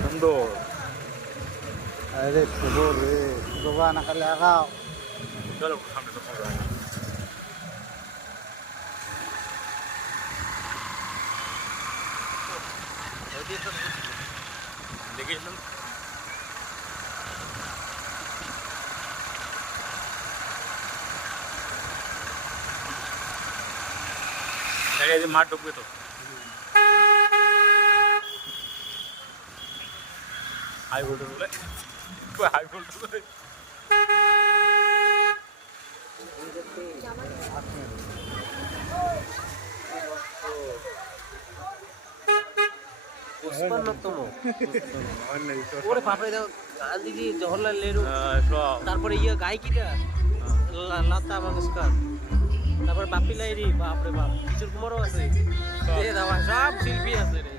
সুন্দর। আরে সুন্দর রে, দোকান খালি আগাও। চলো সামনে তো মজা হয়। দেখে এলাম মাঠ ঢুকবে তো। হাই ভোল্টেজ বলে, হাই ভোল্টেজ বলে। ওরে বাপরে দাও গান্ধীজি জওহরলাল নেহরু তারপরে ইয়ে গায়িকিটা লতা মঙ্গেশকর তারপরে বাপি লাহিড়ী বাপরে বাপ কিশোর কুমারও আছে সব শিল্পী আছে রে।